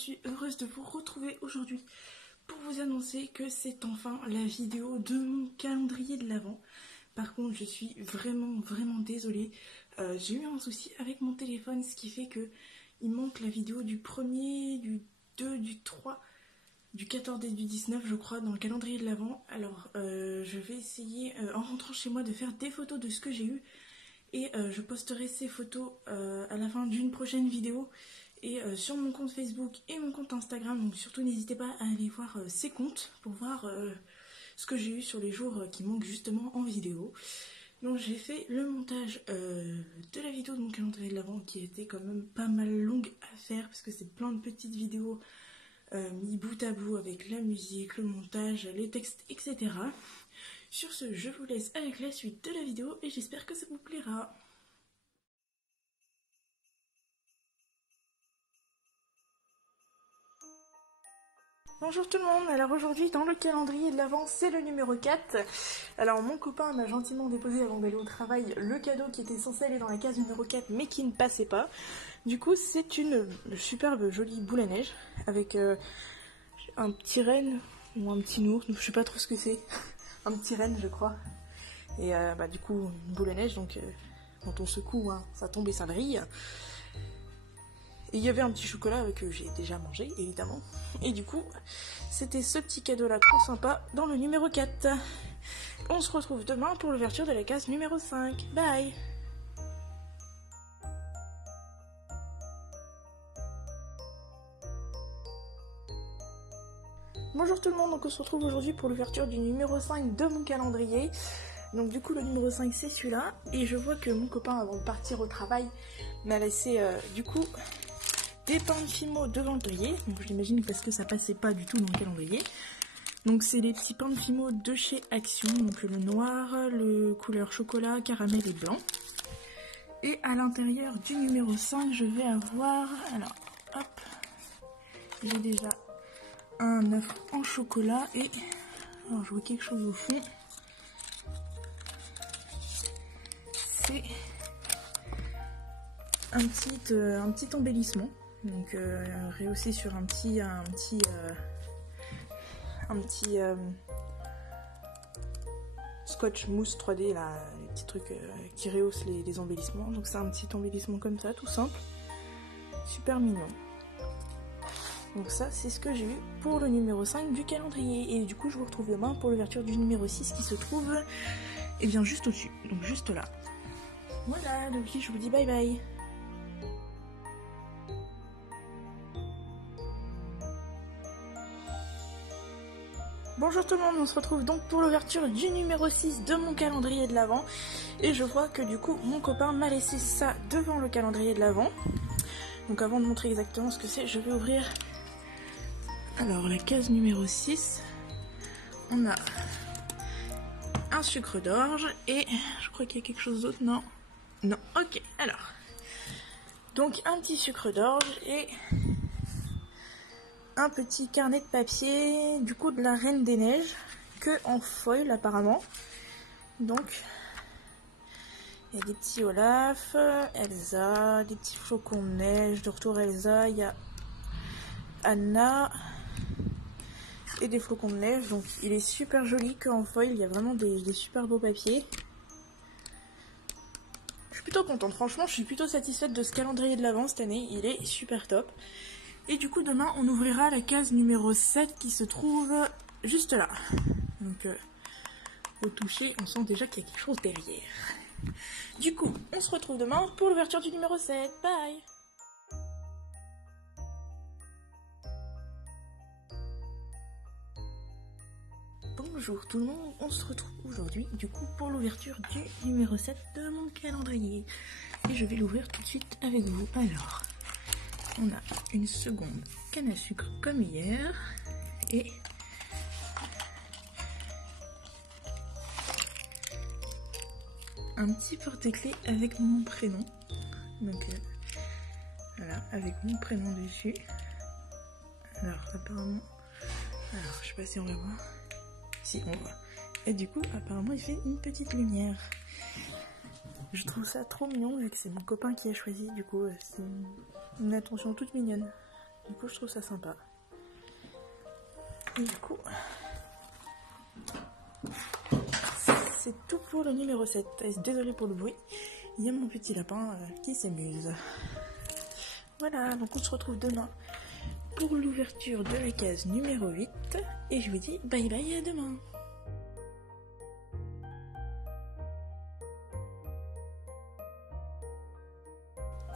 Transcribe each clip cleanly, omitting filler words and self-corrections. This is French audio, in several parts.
suis heureuse de vous retrouver aujourd'hui pour vous annoncer que c'est enfin la vidéo de mon calendrier de l'Avent. Par contre, je suis vraiment désolée. J'ai eu un souci avec mon téléphone, ce qui fait que il manque la vidéo du 1er, du 2, du 3, du 14 et du 19, je crois, dans le calendrier de l'Avent. Alors, je vais essayer, en rentrant chez moi, de faire des photos de ce que j'ai eu. Et je posterai ces photos à la fin d'une prochaine vidéo. Et sur mon compte Facebook et mon compte Instagram. Donc surtout n'hésitez pas à aller voir ces comptes pour voir ce que j'ai eu sur les jours qui manquent justement en vidéo. Donc j'ai fait le montage de la vidéo de mon calendrier de l'Avent qui était quand même pas mal longue à faire parce que c'est plein de petites vidéos mis bout à bout avec la musique, le montage, les textes, etc. Sur ce, je vous laisse avec la suite de la vidéo et j'espère que ça vous plaira. Bonjour tout le monde, alors aujourd'hui dans le calendrier de l'Avent c'est le numéro 4. Alors mon copain m'a gentiment déposé avant d'aller au travail le cadeau qui était censé aller dans la case numéro 4 mais qui ne passait pas. Du coup c'est une superbe jolie boule à neige avec un petit renne ou un petit ours, je sais pas trop ce que c'est, un petit renne je crois. Et du coup une boule à neige donc quand on secoue hein, ça tombe et ça brille. Et il y avait un petit chocolat que j'ai déjà mangé, évidemment. Et du coup, c'était ce petit cadeau-là trop sympa dans le numéro 4. On se retrouve demain pour l'ouverture de la case numéro 5. Bye! Bonjour tout le monde, donc on se retrouve aujourd'hui pour l'ouverture du numéro 5 de mon calendrier. Donc du coup le numéro 5 c'est celui-là. Et je vois que mon copain avant de partir au travail m'a laissé du coup des pains de Fimo devant le grillé, donc je l'imagine parce que ça passait pas du tout dans le calendrier. Donc c'est les petits pains de Fimo de chez Action, donc le noir, le couleur chocolat, caramel et blanc. Et à l'intérieur du numéro 5, je vais avoir, alors hop, j'ai déjà un œuf en chocolat et, alors je vois quelque chose au fond, c'est un petit embellissement. Donc rehaussé sur un petit scotch mousse 3D là, les petits trucs qui rehaussent les embellissements. Donc c'est un petit embellissement comme ça, tout simple, super mignon. Donc ça c'est ce que j'ai eu pour le numéro 5 du calendrier. Et du coup je vous retrouve demain pour l'ouverture du numéro 6 qui se trouve et bien juste au-dessus, donc juste là. Voilà, donc je vous dis bye bye. Bonjour tout le monde, on se retrouve donc pour l'ouverture du numéro 6 de mon calendrier de l'Avent. Et je vois que du coup mon copain m'a laissé ça devant le calendrier de l'Avent. Donc avant de montrer exactement ce que c'est, je vais ouvrir alors la case numéro 6. On a un sucre d'orge et je crois qu'il y a quelque chose d'autre, non? Non, ok, alors. Donc un petit sucre d'orge et un petit carnet de papier, du coup de la Reine des Neiges, que en foil apparemment. Donc, il y a des petits Olaf, Elsa, des petits flocons de neige, de retour Elsa, il y a Anna et des flocons de neige. Donc il est super joli que en foil, il y a vraiment des super beaux papiers. Je suis plutôt contente, franchement je suis plutôt satisfaite de ce calendrier de l'Avent cette année, il est super top. Et du coup demain on ouvrira la case numéro 7 qui se trouve juste là. Donc au toucher on sent déjà qu'il y a quelque chose derrière. Du coup on se retrouve demain pour l'ouverture du numéro 7. Bye! Bonjour tout le monde, on se retrouve aujourd'hui du coup pour l'ouverture du numéro 7 de mon calendrier. Et je vais l'ouvrir tout de suite avec vous. Alors, on a une seconde canne à sucre comme hier et un petit porte-clés avec mon prénom. Donc voilà, avec mon prénom dessus. Alors apparemment, alors je sais pas si on va voir. Si on voit. Et du coup apparemment il fait une petite lumière. Je trouve ça trop mignon vu que c'est mon copain qui a choisi. Du coup c'est une attention toute mignonne. Du coup je trouve ça sympa. Et du coup c'est tout pour le numéro 7. Désolée pour le bruit, il y a mon petit lapin qui s'amuse. Voilà, donc on se retrouve demain pour l'ouverture de la case numéro 8. Et je vous dis bye bye, à demain.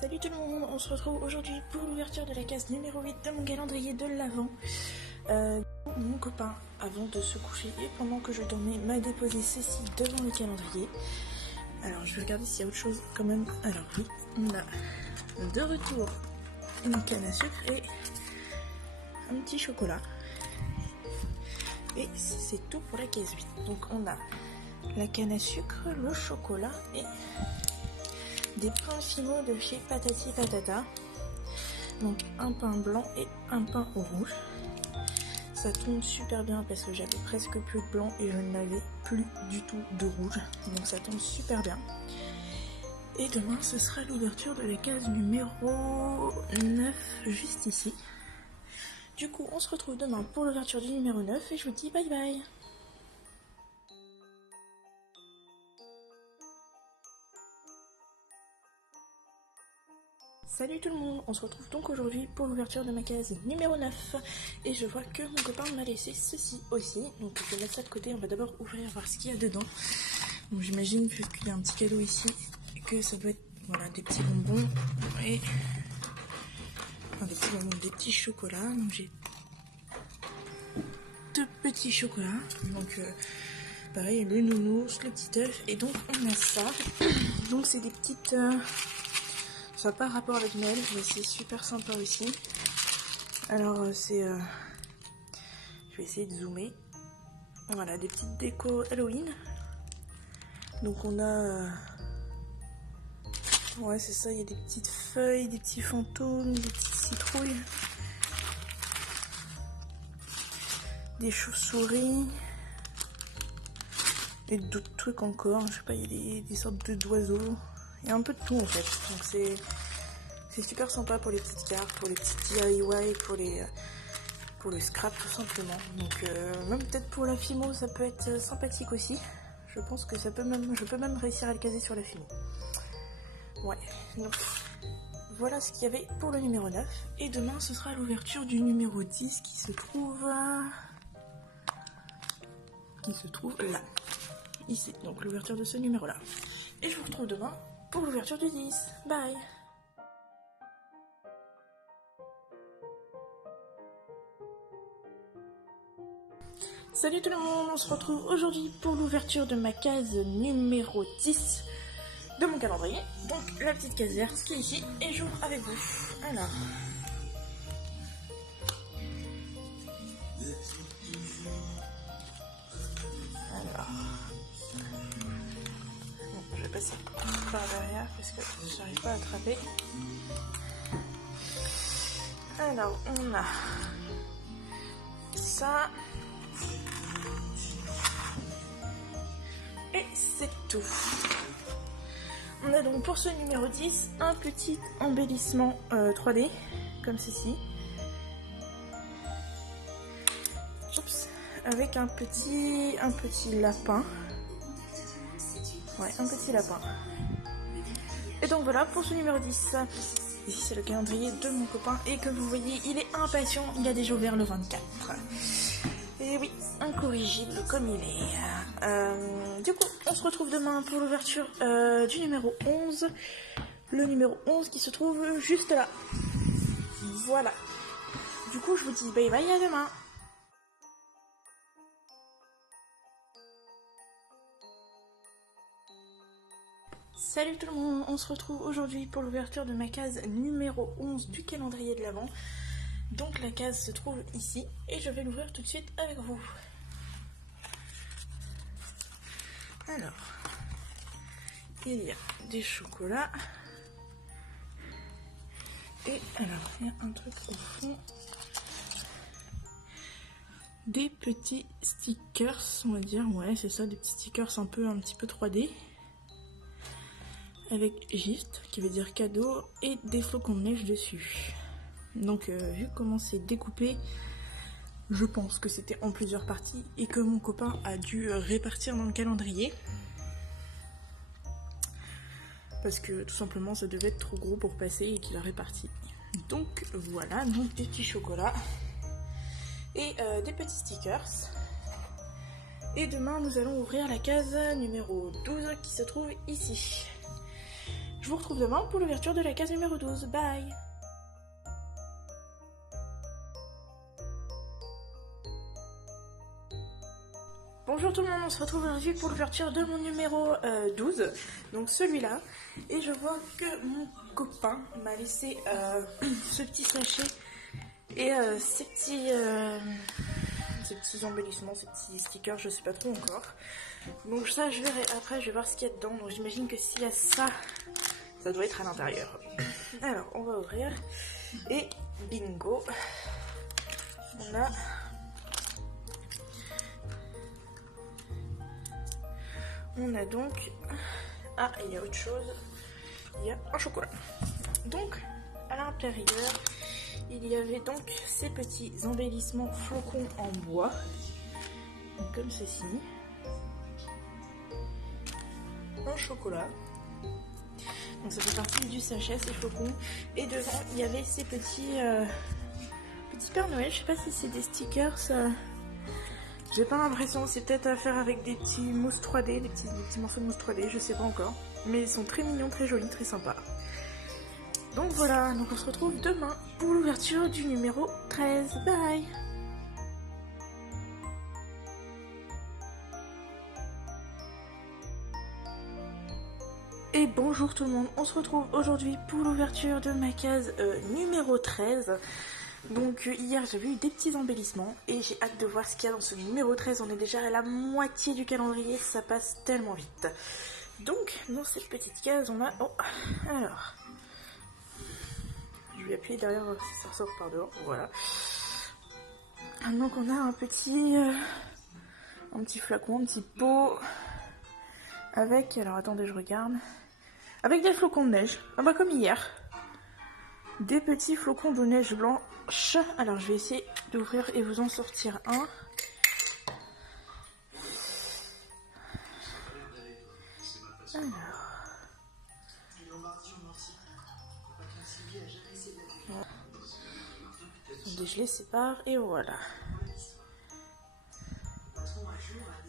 Salut tout le monde, on se retrouve aujourd'hui pour l'ouverture de la case numéro 8 de mon calendrier de l'Avent. Mon copain, avant de se coucher et pendant que je dormais, m'a déposé ceci devant le calendrier. Alors je vais regarder s'il y a autre chose quand même. Alors oui, on a de retour une canne à sucre et un petit chocolat. Et c'est tout pour la case 8. Donc on a la canne à sucre, le chocolat et des pains finaux de chez Patati Patata. Donc un pain blanc et un pain rouge. Ça tombe super bien parce que j'avais presque plus de blanc et je n'avais plus du tout de rouge. Donc ça tombe super bien. Et demain ce sera l'ouverture de la case numéro 9 juste ici. Du coup on se retrouve demain pour l'ouverture du numéro 9 et je vous dis bye bye. Salut tout le monde, on se retrouve donc aujourd'hui pour l'ouverture de ma case numéro 9 et je vois que mon copain m'a laissé ceci aussi, donc je vais mettre ça de côté, on va d'abord ouvrir voir ce qu'il y a dedans. Donc j'imagine qu'il y a un petit cadeau ici, que ça doit être voilà, des petits bonbons et enfin, des petits chocolats. Donc j'ai 2 petits chocolats, donc pareil le nounours, le petit œuf et donc on a ça. Donc c'est des petites... ça n'a pas rapport avec Noël, mais c'est super sympa aussi. Alors c'est... je vais essayer de zoomer. Voilà, des petites décos Halloween. Donc on a... ouais c'est ça, il y a des petites feuilles, des petits fantômes, des petites citrouilles. Des chauves-souris. Et d'autres trucs encore, je sais pas, il y a des sortes d'oiseaux. Il y a un peu de tout en fait, donc c'est super sympa pour les petites cartes, pour les petits DIY, pour le scrap tout simplement. Donc même peut-être pour la Fimo ça peut être sympathique aussi. Je pense que ça peut même, je peux même réussir à le caser sur la Fimo. Ouais, donc voilà ce qu'il y avait pour le numéro 9. Et demain ce sera l'ouverture du numéro 10 qui se trouve là, ici. Donc l'ouverture de ce numéro là. Et je vous retrouve demain pour l'ouverture du 10. Bye. Salut tout le monde, on se retrouve aujourd'hui pour l'ouverture de ma case numéro 10 de mon calendrier. Donc la petite case verte qui est ici et j'ouvre avec vous. Alors. Bon, je vais passer par derrière parce que j'arrive pas à attraper. Alors on a ça. Et c'est tout. On a donc pour ce numéro 10 un petit embellissement 3D comme ceci. Oups, avec un petit lapin. Ouais, un petit lapin. Et donc voilà pour ce numéro 10. Ici c'est le calendrier de mon copain et comme vous voyez il est impatient, il a déjà ouvert le 24. Et oui, incorrigible comme il est. Du coup, on se retrouve demain pour l'ouverture du numéro 11. Le numéro 11 qui se trouve juste là. Voilà. Du coup, je vous dis bye bye, à demain. Salut tout le monde, on se retrouve aujourd'hui pour l'ouverture de ma case numéro 11 du calendrier de l'Avent. Donc la case se trouve ici et je vais l'ouvrir tout de suite avec vous. Alors, il y a des chocolats. Et alors, il y a un truc au fond. Des petits stickers, on va dire. Ouais, c'est ça, des petits stickers un petit peu 3D. Avec gift, qui veut dire cadeau, et des flocons de neige dessus. Donc vu comment c'est découpé, je pense que c'était en plusieurs parties et que mon copain a dû répartir dans le calendrier. Parce que tout simplement ça devait être trop gros pour passer et qu'il a réparti. Donc voilà, donc des petits chocolats et des petits stickers. Et demain nous allons ouvrir la case numéro 12 qui se trouve ici. Je vous retrouve demain pour l'ouverture de la case numéro 12. Bye! Bonjour tout le monde, on se retrouve aujourd'hui pour l'ouverture de mon numéro 12, donc celui-là. Et je vois que mon copain m'a laissé ce petit sachet et ces petits embellissements, ces petits stickers, je sais pas trop encore. Donc ça je verrai après, je vais voir ce qu'il y a dedans. Donc j'imagine que s'il y a ça, ça doit être à l'intérieur. Alors on va ouvrir et bingo, on a donc... Ah, il y a autre chose. Il y a un chocolat. Donc, à l'intérieur, il y avait donc ces petits embellissements flocons en bois. Donc, comme ceci. Un chocolat. Donc, ça fait partie du sachet, ces flocons. Et devant, il y avait ces petits Père Noël. Je sais pas si c'est des stickers, ça... J'ai pas l'impression, c'est peut-être à faire avec des petits mousses 3D, des petits morceaux de mousse 3D, je sais pas encore. Mais ils sont très mignons, très jolis, très sympas. Donc voilà, donc on se retrouve demain pour l'ouverture du numéro 13. Bye! Et bonjour tout le monde, on se retrouve aujourd'hui pour l'ouverture de ma case numéro 13. Donc hier j'avais eu des petits embellissements et j'ai hâte de voir ce qu'il y a dans ce numéro 13. On est déjà à la moitié du calendrier, ça passe tellement vite. Donc dans cette petite case on a... Oh, alors... Je vais appuyer derrière si ça ressort par dehors, voilà. Donc on a un petit flacon, un petit pot avec... Alors attendez, je regarde... Avec des flocons de neige, ah bah comme hier. Des petits flocons de neige blanche. Alors je vais essayer d'ouvrir et vous en sortir un. Alors. Attendez, je les sépare et voilà.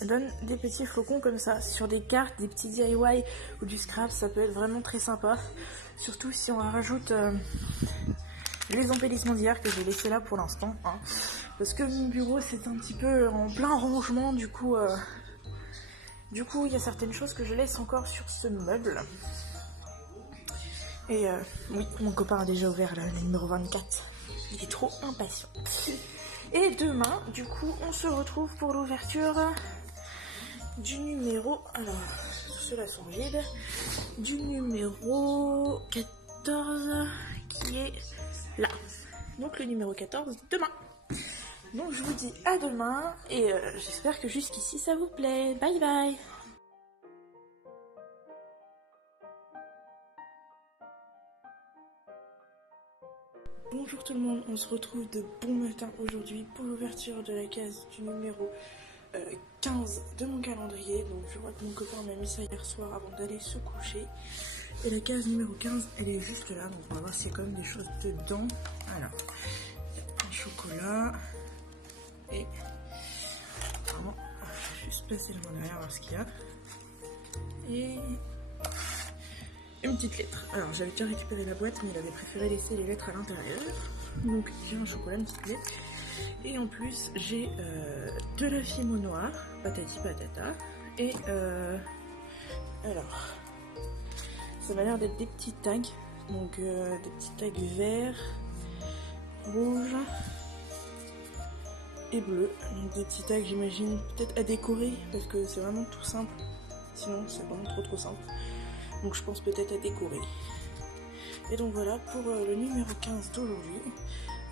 Elle donne des petits flocons comme ça sur des cartes, des petits DIY ou du scrap, ça peut être vraiment très sympa. Surtout si on rajoute les embellissements d'hier que j'ai laissé là pour l'instant. Hein. Parce que mon bureau c'est un petit peu en plein rangement, du coup il y a certaines choses que je laisse encore sur ce meuble. Et oui, mon copain a déjà ouvert le numéro 24. Il est trop impatient. Et demain, du coup, on se retrouve pour l'ouverture du numéro... Alors, ceux-là sont vides. Du numéro 14 qui est là. Donc le numéro 14 demain. Donc je vous dis à demain et j'espère que jusqu'ici ça vous plaît. Bye bye. Bonjour tout le monde, on se retrouve de bon matin aujourd'hui pour l'ouverture de la case du numéro 15 de mon calendrier. Donc je vois que mon copain m'a mis ça hier soir avant d'aller se coucher. Et la case numéro 15, elle est juste là, donc on va voir s'il y a quand même des choses dedans. Alors, il y a un chocolat. Et vraiment, on va juste passer la main derrière voir ce qu'il y a. Et une petite lettre. Alors j'avais déjà récupéré la boîte, mais il avait préféré laisser les lettres à l'intérieur. Donc j'ai un chocolat, une petite lettre. Et en plus j'ai de la fimo noire, patati patata. Et alors, ça m'a l'air d'être des petits tags. Donc des petits tags verts, rouges et bleus. Donc des petits tags, j'imagine, peut-être à décorer, parce que c'est vraiment tout simple. Sinon c'est vraiment trop simple. Donc je pense peut-être à décorer. Et donc voilà pour le numéro 15 d'aujourd'hui.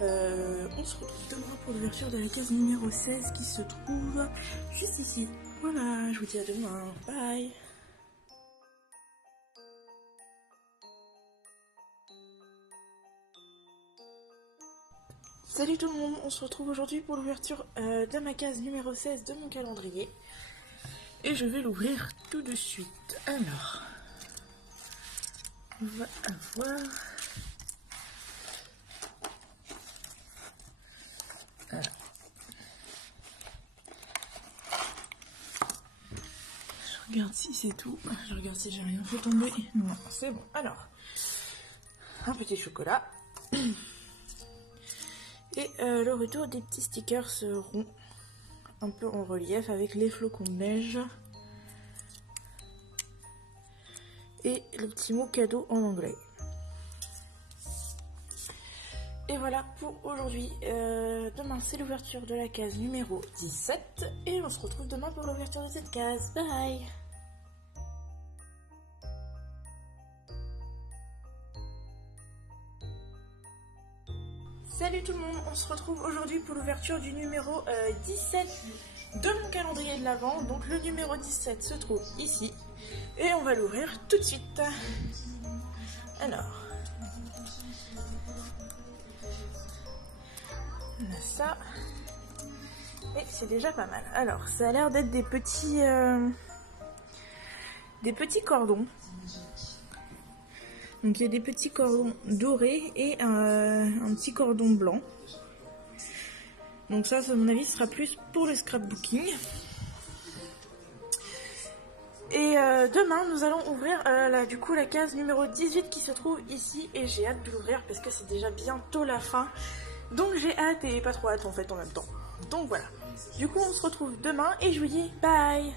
On se retrouve demain pour l'ouverture de la case numéro 16 qui se trouve juste ici. Voilà, je vous dis à demain. Bye. Salut tout le monde, on se retrouve aujourd'hui pour l'ouverture de ma case numéro 16 de mon calendrier. Et je vais l'ouvrir tout de suite. Alors, on va avoir... Alors. Je regarde si c'est tout. Je regarde si j'ai rien fait tomber. Non, c'est bon. Alors, un petit chocolat. Et le retour des petits stickers ronds, un peu en relief avec les flocons de neige. Et le petit mot cadeau en anglais. Et voilà pour aujourd'hui. Demain c'est l'ouverture de la case numéro 17. Et on se retrouve demain pour l'ouverture de cette case. Bye! Salut tout le monde, on se retrouve aujourd'hui pour l'ouverture du numéro 17 de mon calendrier de l'Avent. Donc le numéro 17 se trouve ici et on va l'ouvrir tout de suite. Alors, on a ça et c'est déjà pas mal. Alors ça a l'air d'être des petits cordons. Donc il y a des petits cordons dorés et un petit cordon blanc. Donc ça, à mon avis, sera plus pour le scrapbooking. Et demain, nous allons ouvrir du coup la case numéro 18 qui se trouve ici. Et j'ai hâte de l'ouvrir parce que c'est déjà bientôt la fin. Donc j'ai hâte et pas trop hâte en fait en même temps. Donc voilà. Du coup, on se retrouve demain et je vous dis bye!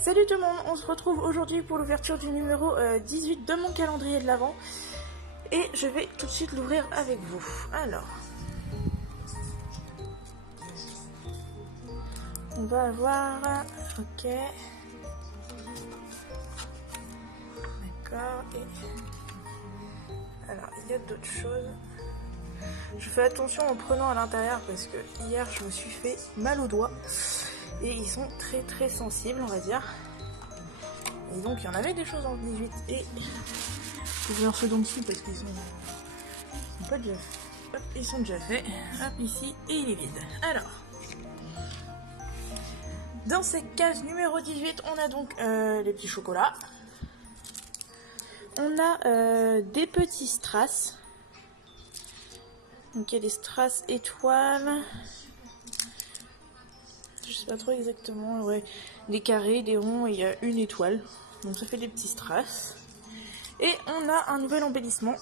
Salut tout le monde, on se retrouve aujourd'hui pour l'ouverture du numéro 18 de mon calendrier de l'Avent. Et je vais tout de suite l'ouvrir avec vous. Alors, on va avoir... Ok. D'accord. Et... Alors, il y a d'autres choses. Je fais attention en prenant à l'intérieur parce que hier je me suis fait mal aux doigts. Et ils sont très très sensibles, on va dire. Et donc il y en avait des choses en 18 et je vais voir ceux d'en dessous parce qu'ils sont pas déjà faits. Hop, ils sont déjà faits. Hop, ici, et il est vide. Alors, dans cette case numéro 18, on a donc les petits chocolats. On a des petits strass. Donc il y a des strass étoiles. Je sais pas trop exactement, ouais, des carrés, des ronds et il y a une étoile. Donc ça fait des petits strass. Et on a un nouvel embellissement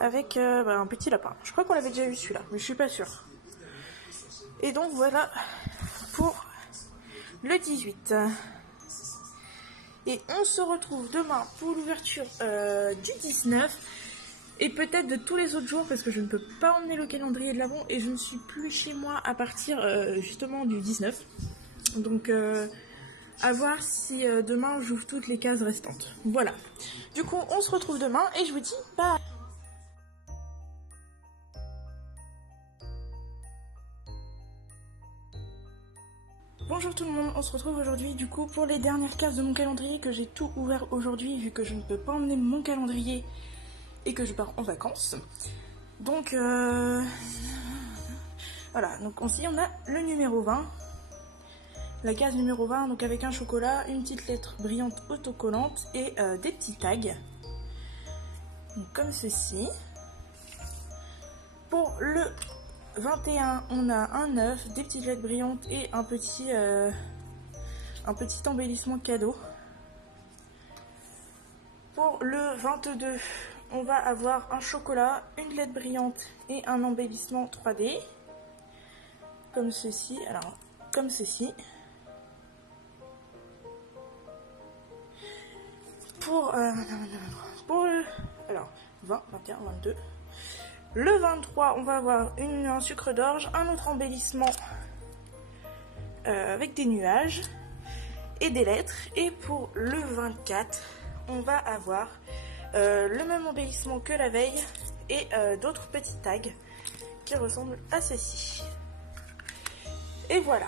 avec un petit lapin. Je crois qu'on l'avait déjà eu celui-là, mais je suis pas sûre. Et donc voilà pour le 18. Et on se retrouve demain pour l'ouverture du 19. Et peut-être de tous les autres jours parce que je ne peux pas emmener le calendrier de l'Avent et je ne suis plus chez moi à partir justement du 19. Donc à voir si demain j'ouvre toutes les cases restantes. Voilà. Du coup on se retrouve demain et je vous dis bye. Bonjour tout le monde, on se retrouve aujourd'hui du coup pour les dernières cases de mon calendrier que j'ai tout ouvert aujourd'hui vu que je ne peux pas emmener mon calendrier et que je pars en vacances. Donc voilà, donc ici on a le numéro 20. La case numéro 20, donc avec un chocolat, une petite lettre brillante autocollante et des petits tags. Donc comme ceci. Pour le 21, on a un œuf, des petites lettres brillantes et un petit embellissement cadeau. Pour le 22, on va avoir un chocolat, une lettre brillante et un embellissement 3D. Comme ceci. Alors, comme ceci. Pour le 20, 21, 22. Le 23, on va avoir un sucre d'orge, un autre embellissement avec des nuages et des lettres. Et pour le 24, on va avoir le même embellissement que la veille et d'autres petits tags qui ressemblent à ceci. Et voilà.